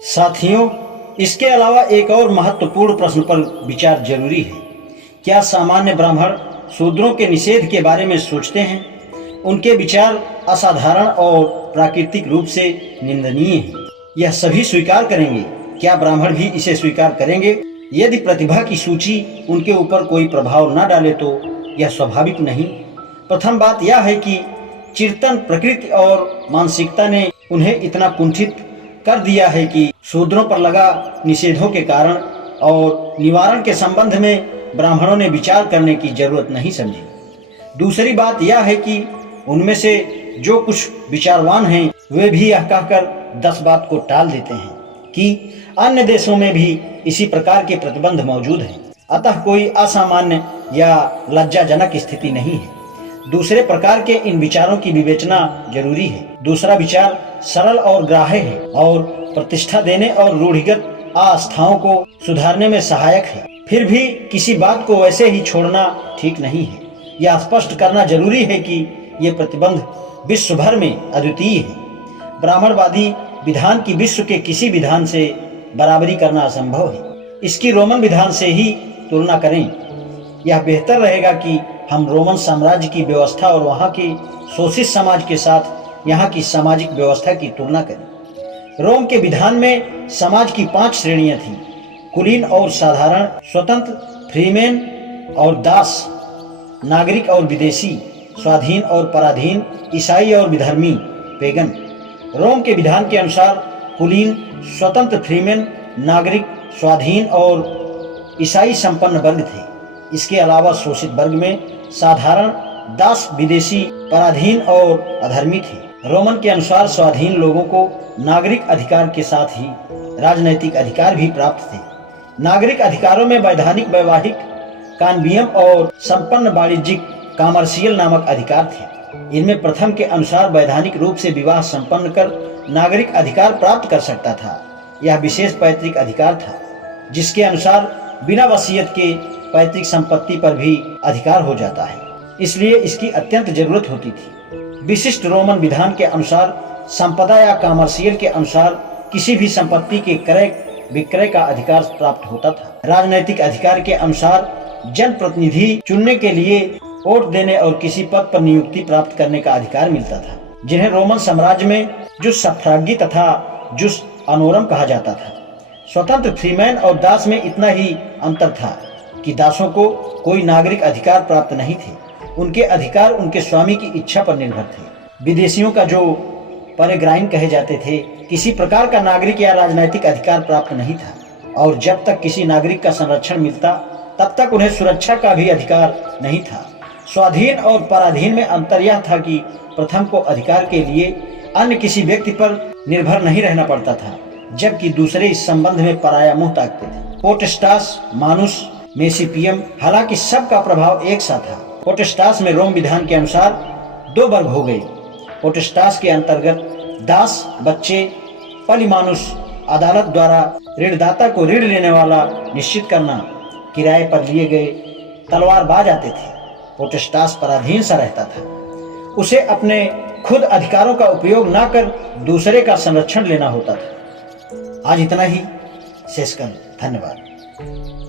साथियों, इसके अलावा एक और महत्वपूर्ण प्रश्न पर विचार जरूरी है। क्या सामान्य ब्राह्मण शूद्रों के निषेध के बारे में सोचते हैं? उनके विचार असाधारण और प्राकृतिक रूप से निंदनीय हैं। यह सभी स्वीकार करेंगे। क्या ब्राह्मण भी इसे स्वीकार करेंगे? यदि प्रतिभा की सूची उनके ऊपर कोई प्रभाव न डाले तो यह स्वाभाविक नहीं। प्रथम बात यह है कि चिंतन, प्रकृति और मानसिकता ने उन्हें इतना कुंठित कर दिया है कि शूद्रों पर लगा निषेधों के कारण और निवारण के संबंध में ब्राह्मणों ने विचार करने की जरूरत नहीं समझी। दूसरी बात यह है कि उनमें से जो कुछ विचारवान हैं वे भी यह कहकर 10 बात को टाल देते हैं कि अन्य देशों में भी इसी प्रकार के प्रतिबंध मौजूद हैं, अतः कोई असामान्य या लज्जाजनक स्थिति नहीं है। दूसरे प्रकार के इन विचारों की विवेचना जरूरी है। दूसरा विचार सरल और ग्राह्य है और प्रतिष्ठा देने और रूढ़िगत आस्थाओं को सुधारने में सहायक है। फिर भी किसी बात को वैसे ही छोड़ना ठीक नहीं है। यह स्पष्ट करना जरूरी है कि ये प्रतिबंध विश्व भर में अद्वितीय है। ब्राह्मणवादी विधान की विश्व के किसी विधान से बराबरी करना असंभव है। इसकी रोमन विधान से ही तुलना करें। यह बेहतर रहेगा कि हम रोमन साम्राज्य की व्यवस्था और वहाँ के शोषित समाज के साथ यहाँ की सामाजिक व्यवस्था की तुलना करें। रोम के विधान में समाज की 5 श्रेणियां थीं: कुलीन और साधारण, स्वतंत्र, फ्रीमेन और दास, नागरिक और विदेशी, स्वाधीन और पराधीन, ईसाई और विधर्मी, पेगन। रोम के विधान के अनुसार कुलीन, स्वतंत्र, फ्रीमेन, नागरिक, स्वाधीन और ईसाई संपन्न वर्ग थे। इसके अलावा शोषित वर्ग में साधारण, दास, विदेशी, पराधीन और अधर्मी थे। रोमन के अनुसार स्वाधीन लोगों को नागरिक अधिकार के साथ ही राजनैतिक अधिकार भी प्राप्त थे। नागरिक अधिकारों में वैधानिक, वैवाहिक, कानबियम और संपन्न वाणिज्यिक, कॉमर्शियल नामक अधिकार थे। इनमें प्रथम के अनुसार वैधानिक रूप से विवाह संपन्न कर नागरिक अधिकार प्राप्त कर सकता था। यह विशेष पैतृक अधिकार था जिसके अनुसार बिना वसीयत के पैतृक संपत्ति पर भी अधिकार हो जाता है, इसलिए इसकी अत्यंत जरूरत होती थी। विशिष्ट रोमन विधान के अनुसार संपदा या कॉमर्शियल के अनुसार किसी भी संपत्ति के क्रय विक्रय का अधिकार प्राप्त होता था। राजनैतिक अधिकार के अनुसार जनप्रतिनिधि चुनने के लिए वोट देने और किसी पद पर नियुक्ति प्राप्त करने का अधिकार मिलता था, जिन्हें रोमन साम्राज्य में जुस सफ्रागी तथा जुस अनोरम कहा जाता था। स्वतंत्र, फ्रीमैन और दास में इतना ही अंतर था कि दासों को कोई नागरिक अधिकार प्राप्त नहीं थे। उनके अधिकार उनके स्वामी की इच्छा पर निर्भर थे। विदेशियों का, जो पेरेग्राइन कहे जाते थे, किसी प्रकार का नागरिक या राजनैतिक अधिकार प्राप्त नहीं था और जब तक किसी नागरिक का संरक्षण मिलता तब तक उन्हें सुरक्षा का भी अधिकार नहीं था। स्वाधीन और पराधीन में अंतर यह था कि प्रथम को अधिकार के लिए अन्य किसी व्यक्ति पर निर्भर नहीं रहना पड़ता था, जबकि दूसरे इस संबंध में पराया मुंह ताकते थे। पोटेस्टास, मानुस, मेसिपियम, हालांकि सबका प्रभाव एक सा था। पोटेस्टास में रोम विधान के अनुसार 2 वर्ग हो गए। पोटेस्टास के अंतर्गत दास, बच्चे, पलिमानुस, अदालत द्वारा ऋणदाता को ऋण लेने वाला निश्चित करना, किराए पर लिए गए तलवारबाज आते थे। पोटेस्टास पराधीन सा रहता था। उसे अपने खुद अधिकारों का उपयोग न कर दूसरे का संरक्षण लेना होता था। आज इतना ही। शेष कर। धन्यवाद।